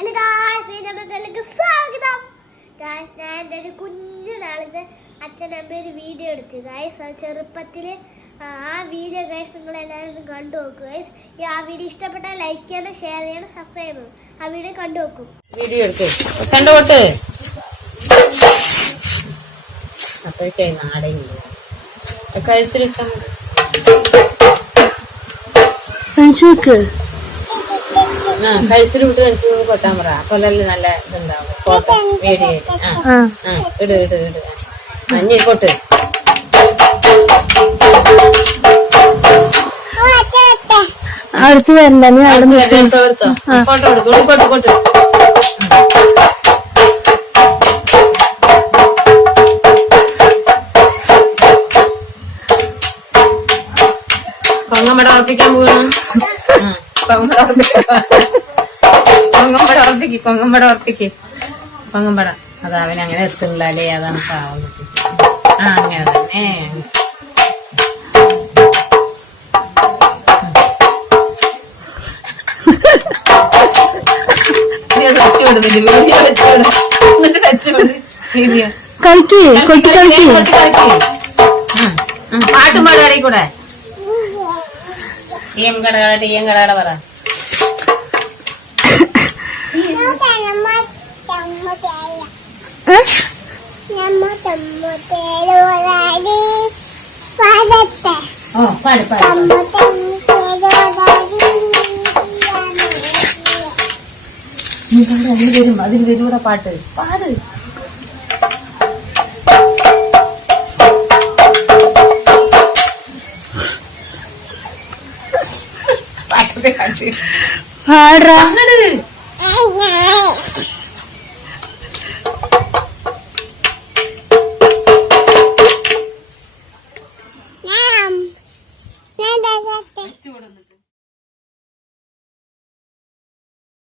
Hello guys, നമുക്ക് സ്വാഗതം. Guys, ഞാൻ എൻ്റെ ഒരു കുഞ്ഞു നാളിത് അച്ഛനമ്മ ഒരു വീഡിയോ എടുത്തു ഗായ്സ്. അത് ചെറുപ്പത്തില് ആ വീഡിയോ ഗായ്സ് നിങ്ങൾ എല്ലാവരും കണ്ടു നോക്കൂ ഗായ്സ്. ആ വീഡിയോ ഇഷ്ടപ്പെട്ടാൽ ലൈക്ക് ചെയ്യണം, ഷെയർ ചെയ്യണം, സബ്സ്ക്രൈബ് ചെയ്യണം. ആ വീഡിയോ കണ്ടു നോക്കും. വീഡിയോ എടുത്ത് കണ്ടോട്ട് അപ്പോഴേക്കായി നാടയില്ല കഴുത്തിലിട്ടാ കഴുത്തിൽ വിട്ട് വെച്ച് കൊട്ടാൻ പറ. അപ്പൊല്ലേ നല്ല ഇതുണ്ടാവും. ഫോട്ടോ വീഡിയോ ഇട് ഇട് ഇട് മഞ്ഞ കൊട്ട്. അടുത്ത് വരണ്ട, ഫോട്ടോ എടുക്കും. കൊട്ട് കൊട്ട് പൊങ്ങമ്പട ഉറപ്പിക്കാൻ പോകണം. പൊങ്ങമ്പട അത് അവനങ്ങനെ എത്തുള്ളേ. അതാണ് പാവം. അങ്ങനെ തന്നെ പാട്ടും പാടാടി കൂടെ കടകട പറ. അതിന് വരും കൂടെ പാട്ട് പാട്.